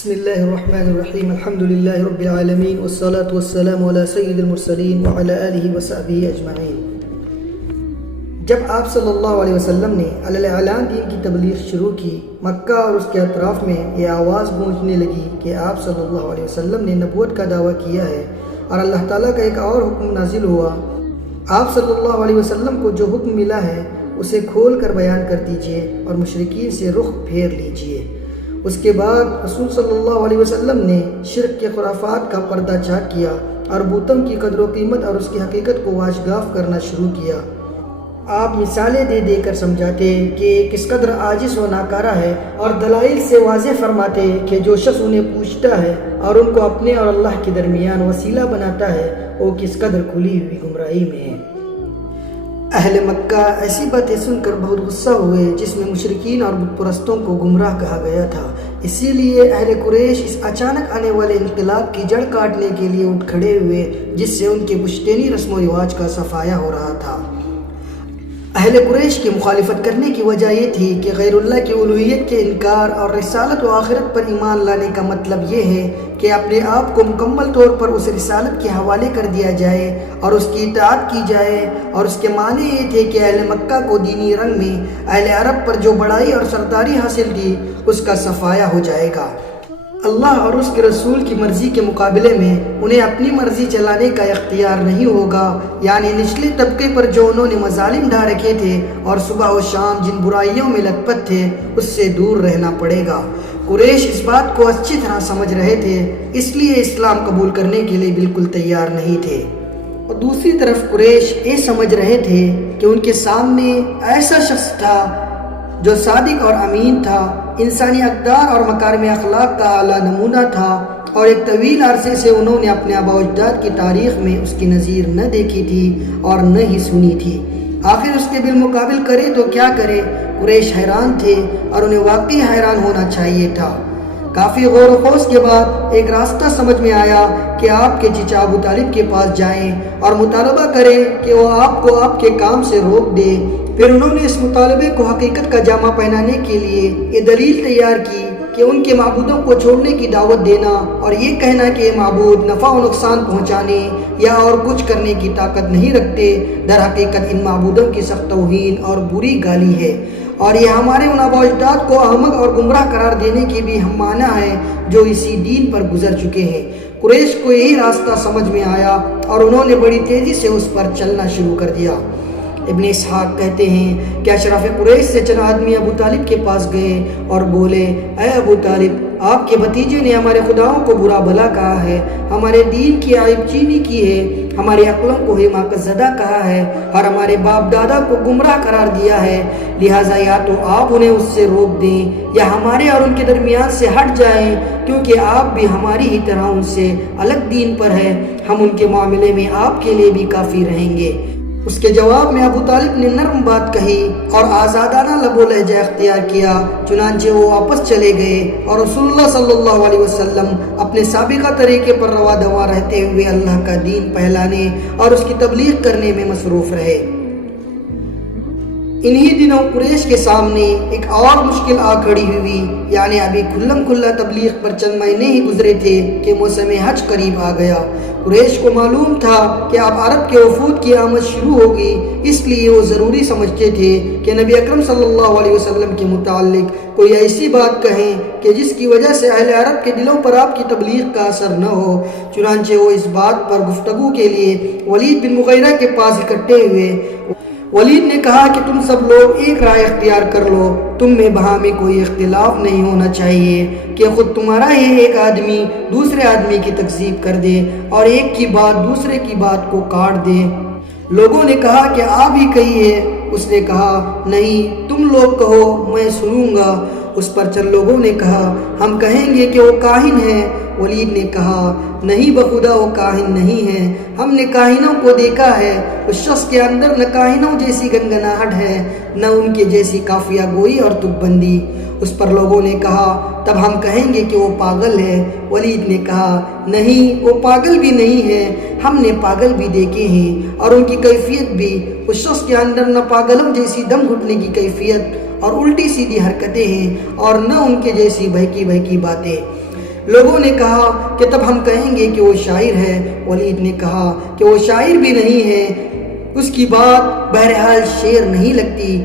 بسم الله الرحمن الرحيم الحمد لله رب العالمين والصلاة والسلام على سید المرسلین وعلى آلہ وصحبہ اجمعین۔ جب آپ صلی اللہ علیہ وسلم نے علی اعلان دین کی تبلیغ شروع کی، مکہ اور اس کے اطراف میں یہ آواز گونجنے لگی کہ آپ صلی اللہ علیہ وسلم نے نبوت کا دعویٰ کیا ہے اور اللہ تعالیٰ کا ایک اور حکم نازل ہوا۔ آپ صلی اللہ علیہ وسلم کو جو حکم ملا ہے اسے کھول کر بیان کر دیجئے اور مشرکین سے رخ پھیر لیجئے۔ اس کے بعد رسول صلی اللہ علیہ وسلم نے شرک کے خرافات کا پردہ چاک کیا اور بتوں کی قدر و قیمت اور اس کی حقیقت کو واشگاف کرنا شروع کیا۔ آپ مثالیں دے دے کر سمجھاتے کہ کس قدر عاجز و ناکارہ ہے اور دلائل سے واضح فرماتے کہ جو شخص انہیں پوچھتا ہے اور ان کو اپنے اور اللہ کے درمیان وسیلہ بناتا ہے وہ کس قدر کھلی ہوئی گمراہی میں ہے۔ اہل مکہ ایسی باتیں سن کر بہت غصہ ہوئے جس میں مشرکین اور بت پرستوں کو گمراہ کہا گیا تھا۔ اسی لیے اہل قریش اس اچانک آنے والے انقلاب کی جڑ کاٹنے کے لیے اٹھ کھڑے ہوئے، جس سے ان کے پشتینی رسم و رواج کا صفایا ہو رہا تھا۔ اہل قریش کی مخالفت کرنے کی وجہ یہ تھی کہ غیر اللہ کی الوہیت کے انکار اور رسالت و آخرت پر ایمان لانے کا مطلب یہ ہے کہ اپنے آپ کو مکمل طور پر اس رسالت کے حوالے کر دیا جائے اور اس کی اطاعت کی جائے، اور اس کے معنی یہ تھے کہ اہل مکہ کو دینی رنگ میں اہل عرب پر جو بڑائی اور سرداری حاصل تھی اس کا صفایا ہو جائے گا۔ اللہ اور اس کے رسول کی مرضی کے مقابلے میں انہیں اپنی مرضی چلانے کا اختیار نہیں ہوگا، یعنی نچلے طبقے پر جو انہوں نے مظالم ڈھا رکھے تھے اور صبح و شام جن برائیوں میں لت پت تھے اس سے دور رہنا پڑے گا۔ قریش اس بات کو اچھی طرح سمجھ رہے تھے، اس لیے اسلام قبول کرنے کے لیے بالکل تیار نہیں تھے، اور دوسری طرف قریش یہ سمجھ رہے تھے کہ ان کے سامنے ایسا شخص تھا جو صادق اور امین تھا، انسانی اقدار اور مکارم اخلاق کا اعلیٰ نمونہ تھا، اور ایک طویل عرصے سے انہوں نے اپنے آباء و اجداد کی تاریخ میں اس کی نظیر نہ دیکھی تھی اور نہ ہی سنی تھی۔ آخر اس کے بالمقابل کرے تو کیا کرے؟ قریش حیران تھے اور انہیں واقعی حیران ہونا چاہیے تھا۔ کافی غور و خوض کے بعد ایک راستہ سمجھ میں آیا کہ آپ کے چچا ابو طالب کے پاس جائیں اور مطالبہ کریں کہ وہ آپ کو آپ کے کام سے روک دے۔ پھر انہوں نے اس مطالبے کو حقیقت کا جامہ پہنانے کے لیے یہ دلیل تیار کی کہ ان کے معبودوں کو چھوڑنے کی دعوت دینا اور یہ کہنا کہ یہ معبود نفع و نقصان پہنچانے یا اور کچھ کرنے کی طاقت نہیں رکھتے، در حقیقت ان معبودوں کی سخت توہین اور بری گالی ہے، اور یہ ہمارے ان آباء و اجداد کو احمق اور گمراہ قرار دینے کی بھی ہم معنی ہے جو اسی دین پر گزر چکے ہیں۔ قریش کو یہی راستہ سمجھ میں آیا اور انہوں نے بڑی تیزی سے اس پر چلنا شروع کر دیا۔ ابن اسحاق کہتے ہیں کہ اشراف قریش سے چند آدمی ابو طالب کے پاس گئے اور بولے، اے ابو طالب، آپ کے بھتیجے نے ہمارے خداؤں کو برا بھلا کہا ہے، ہمارے دین کی عیب چینی کی ہے، ہماری عقلوں کو حماقت زدہ کہا ہے اور ہمارے باپ دادا کو گمراہ قرار دیا ہے، لہٰذا یا تو آپ انہیں اس سے روک دیں یا ہمارے اور ان کے درمیان سے ہٹ جائیں، کیونکہ آپ بھی ہماری ہی طرح ان سے الگ دین پر ہے، ہم ان کے معاملے میں آپ کے لیے بھی کافی رہیں گے۔ اس کے جواب میں ابو طالب نے نرم بات کہی اور آزادانہ لب و لہجہ اختیار کیا، چنانچہ وہ واپس چلے گئے اور رسول اللہ صلی اللہ علیہ وسلم اپنے سابقہ طریقے پر روا دوا رہتے ہوئے اللہ کا دین پھیلانے اور اس کی تبلیغ کرنے میں مصروف رہے۔ انہی دنوں قریش کے سامنے ایک اور مشکل آ کھڑی ہوئی، یعنی ابھی کھلم کھلا تبلیغ پر چند مہینے ہی گزرے تھے کہ موسم حج قریب آ گیا۔ قریش کو معلوم تھا کہ اب عرب کے وفود کی آمد شروع ہوگی، اس لیے وہ ضروری سمجھتے تھے کہ نبی اکرم صلی اللہ علیہ وسلم کے متعلق کوئی ایسی بات کہیں کہ جس کی وجہ سے اہل عرب کے دلوں پر آپ کی تبلیغ کا اثر نہ ہو۔ چنانچہ وہ اس بات پر گفتگو کے لیے ولید بن مغیرہ کے پاس اکٹھے ہوئے۔ ولید نے کہا کہ تم سب لوگ ایک رائے اختیار کر لو، تم میں باہمی کوئی اختلاف نہیں ہونا چاہیے کہ خود تمہارا ہی ایک آدمی دوسرے آدمی کی تکذیب کر دے اور ایک کی بات دوسرے کی بات کو کاٹ دے۔ لوگوں نے کہا کہ آپ ہی کہیے۔ اس نے کہا، نہیں، تم لوگ کہو، میں سنوں گا۔ اس پر چند لوگوں نے کہا، ہم کہیں گے کہ وہ کاہن ہے۔ ولید نے کہا، نہیں، بخدا وہ کاہن نہیں ہے، ہم نے کاہنوں کو دیکھا ہے، اس شخص کے اندر نہ کاہنوں جیسی گنگناہٹ ہے نہ ان کے جیسی قافیہ گوئی اور تک بندی۔ اس پر لوگوں نے کہا، تب ہم کہیں گے کہ وہ پاگل ہے۔ ولید نے کہا، نہیں، وہ پاگل بھی نہیں ہے، ہم نے پاگل بھی دیکھے ہیں اور ان کی کیفیت بھی، اس شخص کے اندر نہ پاگلوں جیسی دم گھٹنے کی کیفیت اور الٹی سیدھی حرکتیں ہیں اور نہ ان کے جیسی بہکی بہکی باتیں۔ لوگوں نے کہا کہ تب ہم کہیں گے کہ وہ شاعر ہے۔ ولید نے کہا کہ وہ شاعر بھی نہیں ہے، اس کی بات بہرحال شعر نہیں لگتی۔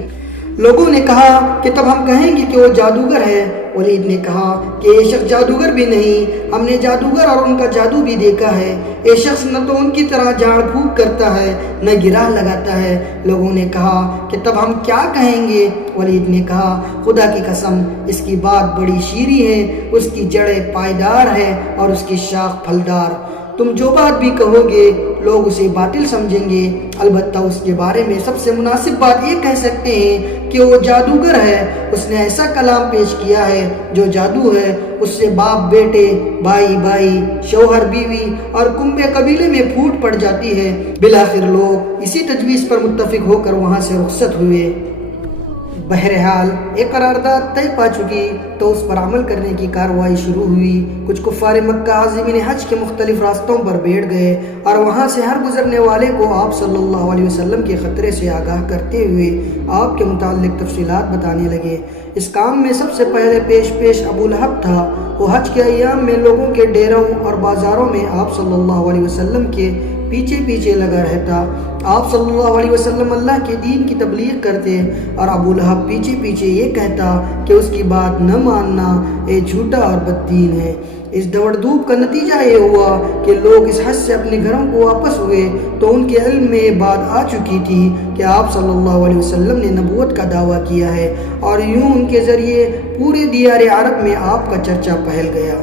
لوگوں نے کہا کہ تب ہم کہیں گے کہ وہ جادوگر ہے۔ ولید نے کہا کہ یہ شخص جادوگر بھی نہیں، ہم نے جادوگر اور ان کا جادو بھی دیکھا ہے۔ یہ شخص نہ تو ان کی طرح جھاڑ پھونک کرتا ہے نہ گراہ لگاتا ہے۔ لوگوں نے کہا کہ تب ہم کیا کہیں گے؟ ولید نے کہا خدا کی قسم اس کی بات بڑی شیریں ہے، اس کی جڑیں پائیدار ہے اور اس کی شاخ پھلدار۔ تم جو بات بھی کہو گے لوگ اسے باطل سمجھیں گے، البتہ اس کے بارے میں سب سے مناسب بات یہ کہہ سکتے ہیں کہ وہ جادوگر ہے، اس نے ایسا کلام پیش کیا ہے جو جادو ہے، اس سے باپ بیٹے، بھائی بھائی، شوہر بیوی اور کنبے قبیلے میں پھوٹ پڑ جاتی ہے۔ بالآخر لوگ اسی تجویز پر متفق ہو کر وہاں سے رخصت ہوئے۔ بہرحال ایک قرارداد طے پا چکی تو اس پر عمل کرنے کی کارروائی شروع ہوئی۔ کچھ کفار مکہ عازمین حج کے مختلف راستوں پر بیٹھ گئے اور وہاں سے ہر گزرنے والے کو آپ صلی اللہ علیہ وسلم کے خطرے سے آگاہ کرتے ہوئے آپ کے متعلق تفصیلات بتانے لگے۔ اس کام میں سب سے پہلے پیش ابو لہب تھا۔ وہ حج کے ایام میں لوگوں کے ڈیروں اور بازاروں میں آپ صلی اللہ علیہ وسلم کے پیچھے لگا رہتا۔ آپ صلی اللہ علیہ وسلم اللہ کے دین کی تبلیغ کرتے اور ابو لہب پیچھے یہ کہتا کہ اس کی بات نہ ماننا یہ جھوٹا اور بددین ہے۔ اس دوڑ دھوپ کا نتیجہ یہ ہوا کہ لوگ اس حج سے اپنے گھروں کو واپس ہوئے تو ان کے علم میں یہ بات آ چکی تھی کہ آپ صلی اللہ علیہ وسلم نے نبوت کا دعویٰ کیا ہے، اور یوں ان کے ذریعے پورے دیار عرب میں آپ کا چرچا پھیل گیا۔